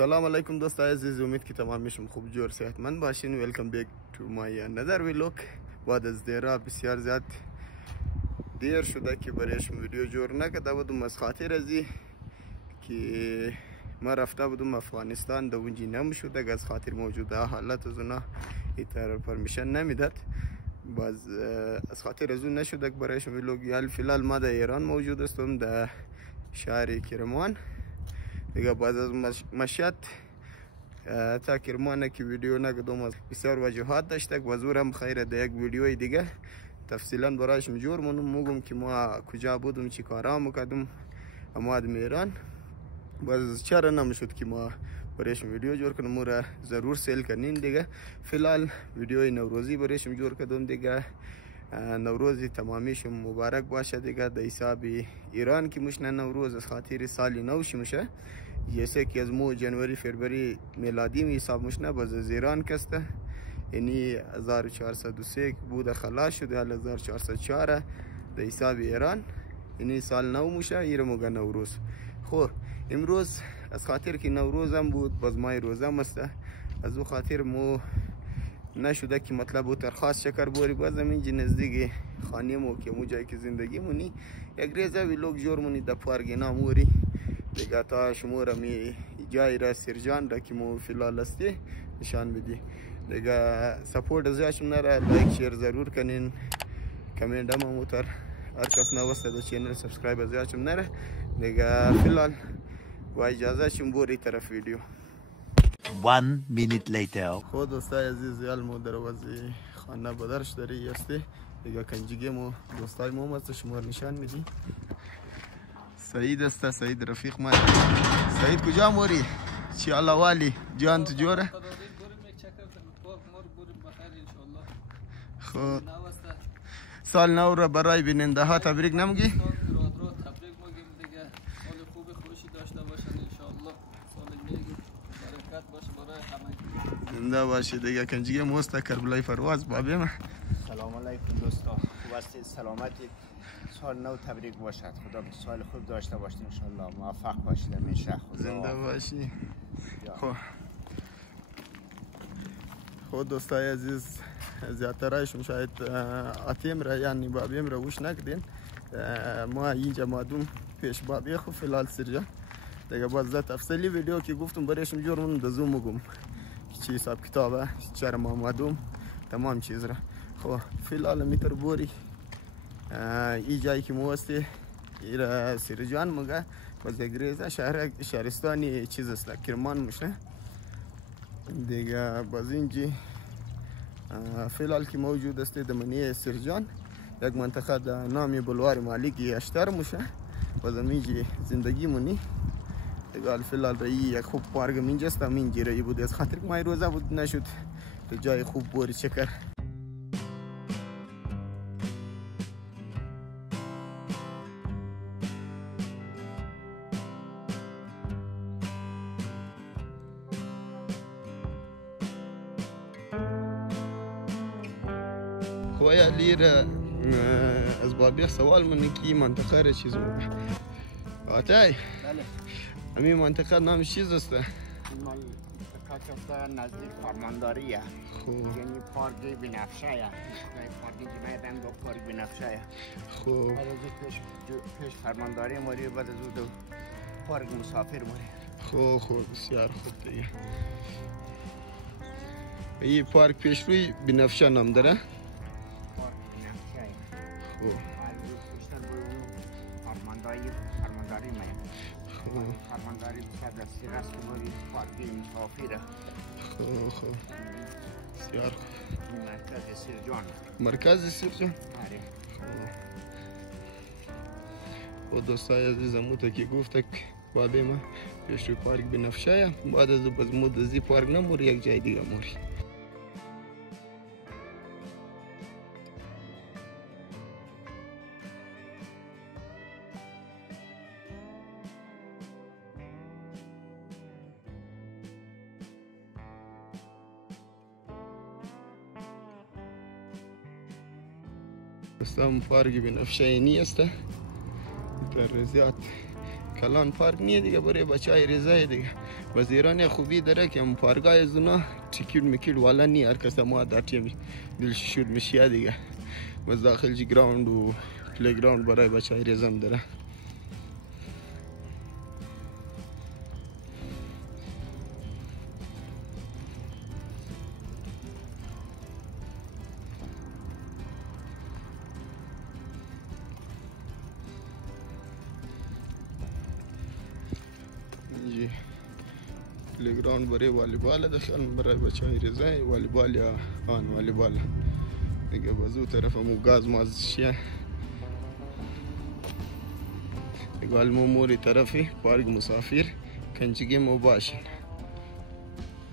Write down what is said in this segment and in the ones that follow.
سلام علیکم دوستان عزیز، امید که تمام میشم خوب جور صحتمند باشین. ویلکم بک تو مای نظر ویلوگ. بعد از دیره بسیار زیاد دیر شده که برایشم ویدیو جور نکرده بودم از خاطر ازی که ما رفته بودم افغانستان، در اونجا نمیشد از خاطر موجوده حالت از اونا ایتر پرمیشن نمیداد. باز از خاطر از اون نشده که برایشم ویلوگ. فعلا ما در ایران موجود هستم، در شهر کرمان دیگه. باز از مشهد تا کرمان که ویدیو نکردم از بسیار وجوهات داشته. بازورم خیر در یک ویدیوی دیگه تفصیلا برایشم جور میگم که ما کجا بودم، چی کارا میکردم امادم ایران. باز چرا نمیشد که ما برایشم ویدیو جور کنم، مورا ضرور سیل کنین دیگه. فعلا ویدیوی نوروزی برایشم جور کردم دیگه. نوروزی تمامیشم مبارک باشه دیگه. در حساب ایران که مشنه نوروز از خاطر سالی نوش میشه، جیسے که از مو جنوری فروری میلادی می حساب مشنه، باز از ایران کسته. یعنی 1403 بوده خلاص شده، حالا 1404 در حساب ایران، یعنی سال نو میشه، ایره موگه نوروز. خب امروز از خاطر که نوروزم بود، باز مای روزم هسته، از او خاطر مو نشده که مطلب او ترخواست شکر بوری. بازم اینجا نزدیک خانه مو که مو جایی که زندگی مونی یک ریزه ویلوگ جور مونی در پارگینا موری دیگه. تا شما را می جای را سرجان را که مو فلال هستی نشان بدی دیگه. سپورت ازشم نره، لایک شیر ضرور کنین، کامنت هم موتر هر کس نوسته در چینل سبسکرایب ازشم نره دیگه. فلال با اجازه شم بوری طرف ویدیو. 1 minute later. خود دوستای عزیز، یال مو در وزی خانه بدرش داری هستی دیگه. کنجگی مو دوستای مو هست، شما نشان میدی. سعید است، سعید رفیق من. سعید کجا موری؟ چی الله والی جان تو جوره؟ خب سال نو را برای بیننده ها تبریک نمیگی؟ زنده باشی دیگه. کنجگی موستا کربلای فرواز بابی من. سلام علیکم دوستا، خوب هستید؟ سلامتید؟ سال نو تبریک باشد. خدا سال خوب داشته باشید ان شاء الله. موفق باشید همیشه. زنده باشی. خود دوستای عزیز، زیادترایشون شاید آتیم را یعنی بابیم را وش نکردین. ما اینجا مادون پیش بابی خو فلال سرجا دیگه. باز تفصیلی ویدیو که گفتم برایشم جورمون دزوم میگم چی حساب کتابه، چرا ما مادوم تمام چیز را. خب فلال میتر بوری ای جایی که مو هستی ایرا سرجان مگه. باز یک ریزه شهرستانی چیز است، کرمان میشه دیگه. باز اینجا فعلا که موجود است دمنی سرجان، یک منطقه در نام بلوار مالکی اشتر میشه. باز اینجا زندگی مونی دیگه. فعلا رایی یک خوب پارک اینجاست، اینجا رایی بود از خاطر مای روزه بود نشد تو جای خوب بوری چکر. خویا لیر از بابی سوال من کی منطقه را چیز میگه آتای؟ بله. همین منطقه نام چیز است؟ این منطقه نزدیک فرمانداریه. خوب یعنی پارک بنفشه یه پارک جمعه دو پارک بنفشه. خوب بعد از پیش فرمانداری موری، بعد از دو پارک مسافر موری. خوب بسیار خوب دیگه. این پارک پیش روی بنفشه نام داره؟ خوب فرمانداری میاد. فرمانداری بسیار دستی رست موری پارکی مسافره. خوب بسیار خوب. مرکز سرجان. مرکز سرجان؟ آره. و دوستای عزیزم تا که گفته که بابی ما پیش روی پارک بنفشه، بعد از باز مدزی پارک نموری یک جای دیگه موری. دوستان پارک بنفشه اینی است. در زیاد کلان پارک نیه دیگه، برای بچهای ریزه دیگه. بس ایران خوبی داره که اون پارکای از اونا تیکیل میکیل والا نی، هر کس ما در تیم دلش شد میشه دیگه. بس داخل جی گراوند و پلی گراوند برای بچهای ریزه هم داره. پلی گراوند برای والیبال داخل برای بچهای ریزه، والیبال یا والیبال دیگه. بازو طرف مو گاز مازشیه دیگه. الموموری طرفی پارک مسافر کنچگی مباشن.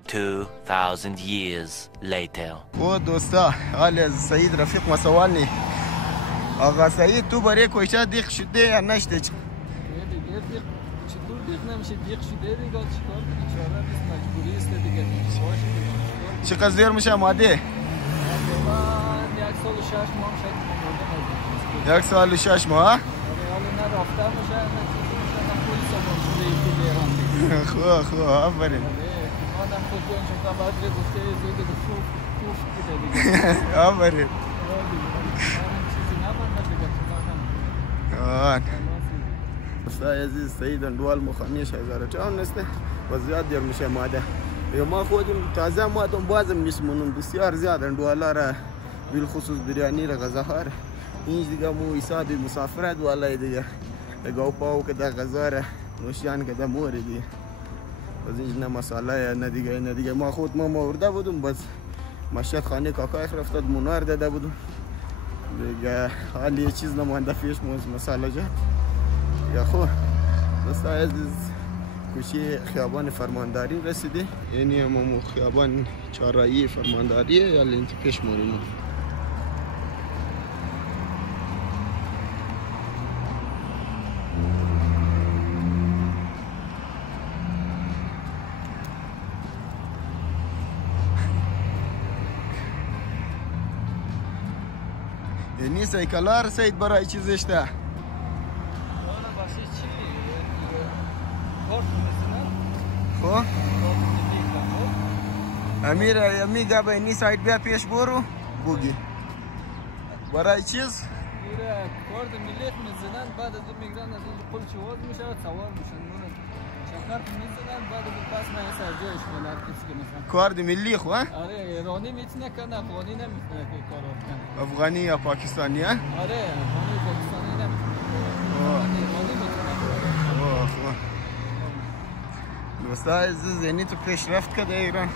2000 years later. او دوستا حال سعید رفیق مسوالنی. آقا سعید تو برای کویچه دیخ شده یا نشده؟ چطور دیخ نمیشه؟ دیخ شده دیگه چیکار بیچاره نیست، مجبوری است دیگه. چقدر زیر میشه ماده؟ من 1 سال و 6 ماه شد. 1 سال و 6 ماه؟ آره حالا نه رفتم میشه نه چیزی میشه نه پولی سوار شده یکی بیران. خواه آفرین. آدم خود بیان شد بعد به گفته زوده کوف بوده دیگه. آفرین. چیزی نمانده دیگه آن دوستای عزیز سعید اندوال مخانیش 1000 چون نسته و زیاد دیر میشه ماده. ما خودم تازه مادم بازم میشمونم بسیار زیاد اندوالا را بالخصوص بریانی را غذاها را اینج دیگه مو ایسادی مسافرت والای دیگه گاو پاو که ده غذا را نوشیان که ده موری دیگه. بس اینج نه مساله نه دیگه ما خود ما ورده بودم بس مشهد خانه کاکای رفتاد منار داده بودم دیگه. حالی یه چیز نمانده فیش موز مساله جات یا خو. دوستای عزیز کوچه خیابان فرمانداری رسیده، یعنی همون خیابان چهارراهی فرمانداریه یا لینت پیش مورینو. یعنی سایکلار سید برای چیزش ده خو امیر میگه به این سایت بیا پیش برو بگی برای چیز کارد ملیت میزنن بعد از میگرن از این قل چواز میشه سوار میشن چکر میزنن بعد از پس من سر جایش میلاد کسی که مثلا کارد ملی خو آره ایرانی میتونه کنه افغانی نمیتونه که کار کنه. افغانی یا پاکستانی ها؟ آره افغانی پاکستانی نمیتونه. ایرانی میتونه. دوستای عزیز یعنی تو پیشرفت کرده ایران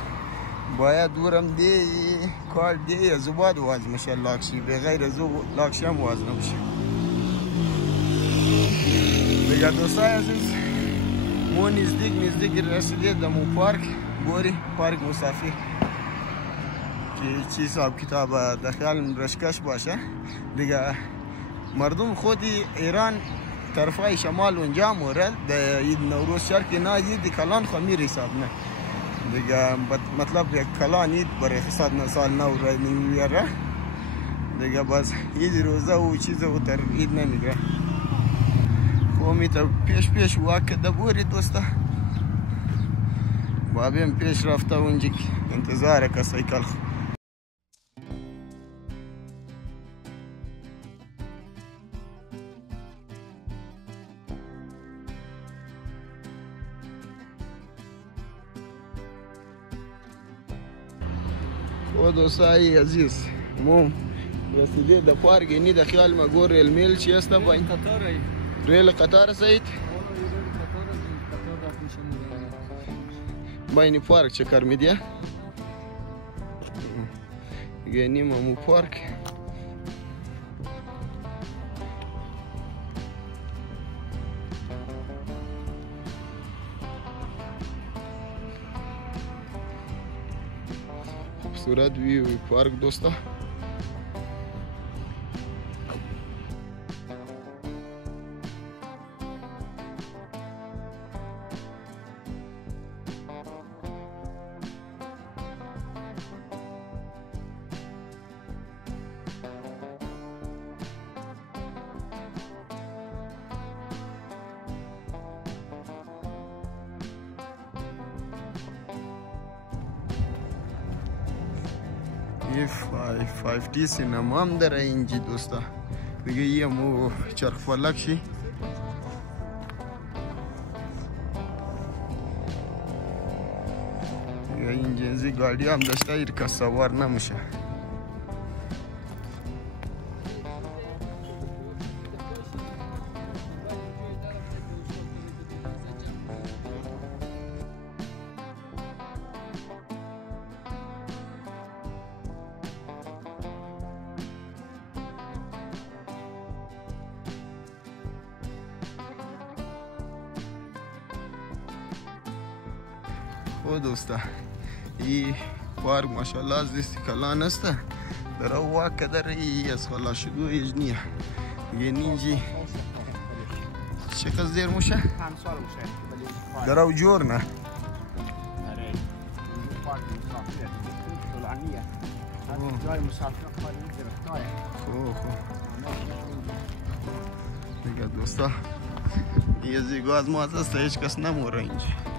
باید دورم دی کار دی از بعد واز میشه لاکشی، به غیر از لاکشی هم واز نمیشه دیگه. دوستای عزیز مو نزدیک رسیده دمو پارک بوری پارک مسافر که چی حساب کتاب داخل رشکش باشه دیگه. مردم خودی ایران طرفای شمال اونجا مورد در عید نوروز شرک نه عید کلان خمیر حساب نه دیگه. مطلب یک کلان عید برای حساب سال نو را نمیاره دیگه. بس عید روزه و چیز و تر عید نمیگره. خومی تا پیش واقع دبوری دوستا بابیم پیش رفته اونجا انتظاره که سایکل و دوستای عزیز مو رسیده در پارک اینی در خیال ما گور ریل میل چی است با این ریل قطار سعید با این پارک چه کار میدیه یعنی مو پارک خوبصورت ویو پارک دوستا. یه 5D سینما هم داره اینجا دوستا. دیگه یه مو چرخ فلک شی. این جنسی گاڑی هم داشته ایر که سوار نمیشه. او دوستا این پارک ماشاءالله از دستی کلان است در او کدر از خلا شدو ایجنیه یعنی اینجی چقدر دیر موشه؟ 5 سال موشه در او جور نه؟ آره پارک مسافر طولانیه جای مسافر خالی درختای خوب دیگه دوستا یه زیگو از ما هست هیچ کس نموره اینجا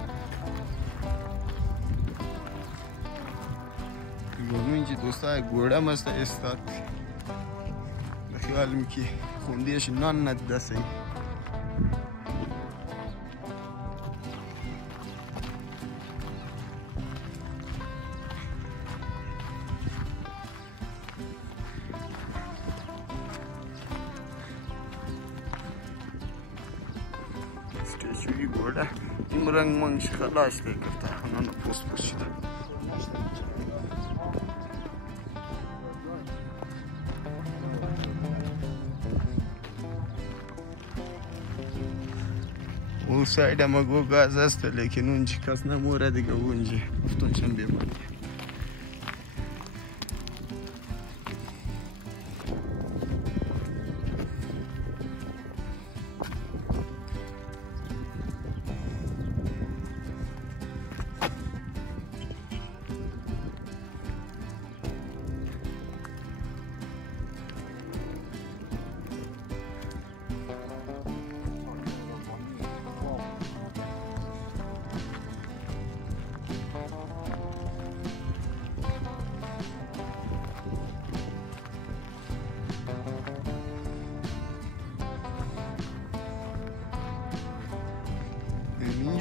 اینجا دوستا گوڑه مست استاد خیال میکی خوندیش نان ندیده سی استیشوی گوڑه این رنگ منش خلاش بگرده خنان پوست پوست شده اون ساید اما گو گاز است لیکن اونجی کس نموره دیگه اونجی افتونشم بیمانی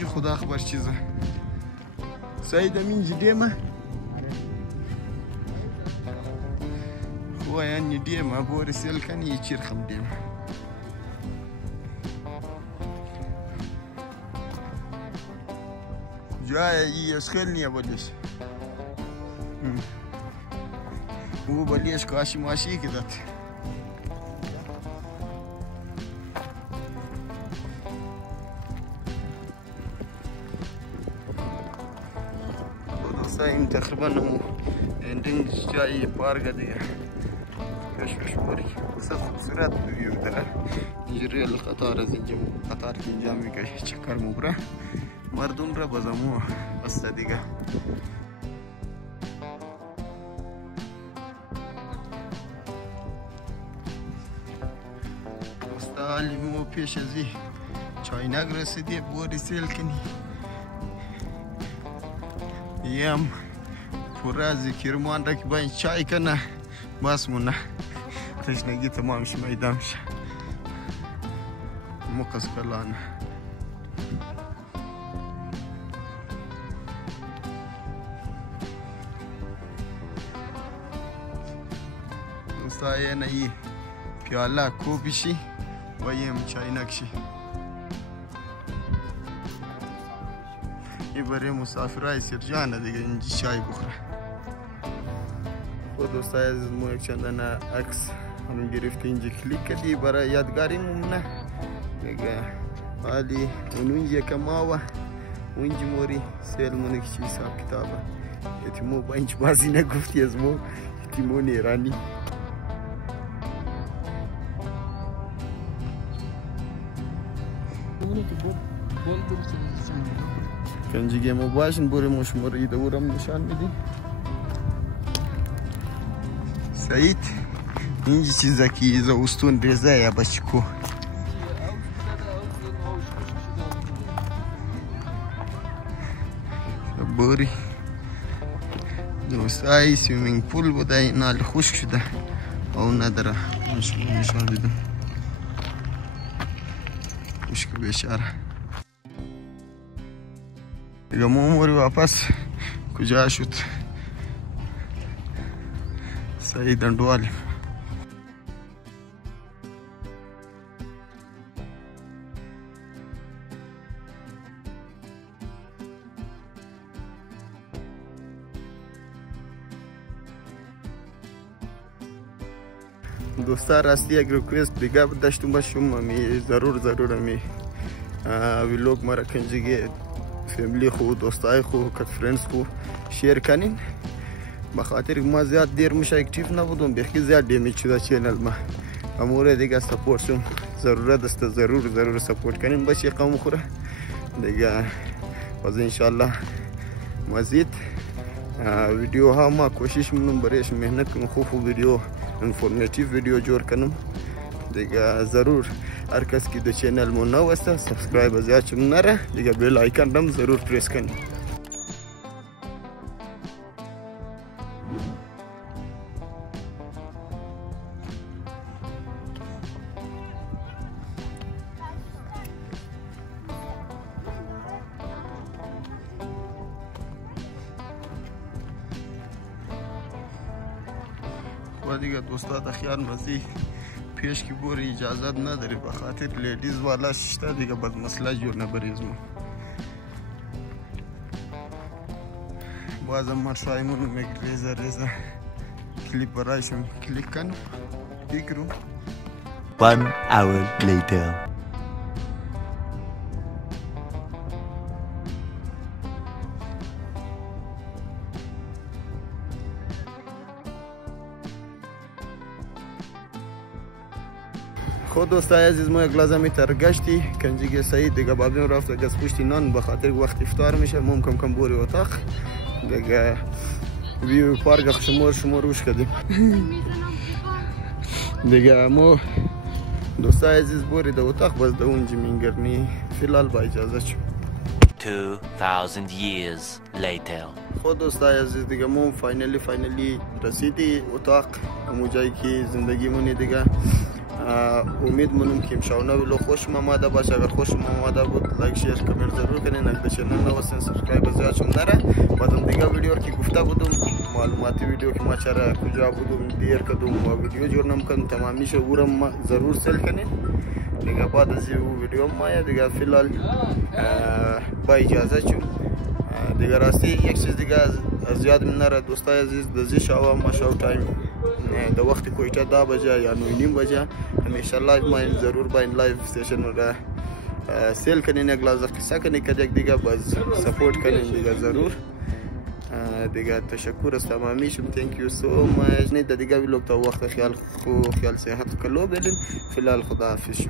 اینجا خدا خبر چیزه سایدم اینجا دیمه خواه یعنی دیمه بوری سیل کنی یه چرخم دیمه جای یه اسخیل نیه بلیش او بلیش کاشی ماشی کدت این تقریبا نمو اندینگ جایی پارک دیگه کشش باری بسیار خوبصورت ویو داره اینجوری قطار از اینجا قطار که اینجا میگه چکر مبره مردم را بازمو بسته دیگه دوستا مو پیش ازی چاینک رسیدی بوری سیل کنی یم پورا از کرمان را که باید چای کنه بس مونه تشنگی تمامش میدم شه مقص کلانه دوستا یه ای پیاله کوبیشی و یم چای نکشی این برای مسافرهای سرجانه دیگه اینجا چای بخوره و دوستای عزیز ما یک چندان عکس هم گرفته اینجا کلیک کردی برای یادگاری مونه دیگه حالی اونجا کماوه اونجا موری سیل مونه که چی حساب کتابه یتیمو با اینج بازی نگفتی از مو یتیمو نیرانی کنجیگه ما باشن بوری مشمور ایده ورم نشان میدی سعید اینجا چیزا که ایزا استون ریزه یا بچکو بوری دوستای سویمینگ پول بوده، این حال خشک شده او نداره. نشان بدم خشک بیشاره. دیگه ما موری واپس کجا شد؟ سعید دندوالی. دوستا راستی یک ریکوست دیگه داشتم باشم، امی ضرور امی ویلوگ مرا کنجگی فیملی خو دوستای خو که فرندز خو شیر کنین، بخاطر ما زیاد دیر میشه اکتیو نبودم، بخی زیاد دیمیج شده چینل ما. امور دیگه سپورت شم ضرورت است، ضرور سپورت کنین باشه قوم خوره دیگه. باز انشالله مزید ویدیو ها ما کوشش منم برایش مهنت کنم، خوب ویدیو انفورمیتیو ویدیو جور کنم دیگه. ضرور هر کس که دو چینل مون نو است سبسکرایب زیاد چون نره دیگه، بیل آیکن دم ضرور پریس کنیم. و دیگه دوستا دخیار مزی پیش کی بوری اجازت نداری، بخاطر لیڈیز والا شتا دیگه بد مسئله جور نبریز ما. بازم مرشایمون میگه ریزه کلیپ برایشم کلیک کنم بگیرم. 1 hour later. خود دوستای عزیز ما یک لازمی ترگشتی کنجیگی سعید دیگه بابیم رفت گز پشتی نان، بخاطر وقت افطار میشه ممکن کم بوری اتاق دیگه ویو پارک شمار روش کردیم دیگه. ما دوستای عزیز بوری در اتاق باز در اونجا مینگرنی فیلال با اجازه چون 2000 years later. خود دوستای عزیز دیگه ما فاینلی رسیدی اتاق همون جایی که زندگی مونی دیگه. امید منم که امشاونه ویلو خوش آمده باشه. اگر خوش آمده بود لایک شیر کامنت ضرور کنین. اگر چنل نوستین سابسکرایب زیاد شون نره. بعدم دیگه ویدیو که گفته بودم معلوماتی ویدیو که ما چرا کجا بودم دیر کدوم و ویدیو جور نمیکنم تمامیش ورم ضرور سل کنین دیگه. بعد از ویدیو ما دیگه فیلال با اجازه چون دیگه راستی یک چیز دیگه از یاد من نره دوستای عزیز، دزی شاو ما شاو تایم در وقت کویتا 10 بجه یا 9:30 بجه همیشه لایف ما ضرور با این لایف سیشن را سیل کنین، یک لحظه قصه کنین که دیگه باز سپورت کنین دیگه ضرور دیگه. تشکر از تمامیشم. تhank you so much. نه دیگه ویلوگ تا وقت خیال صحت کلو بلین. فیلال خدا حافظ.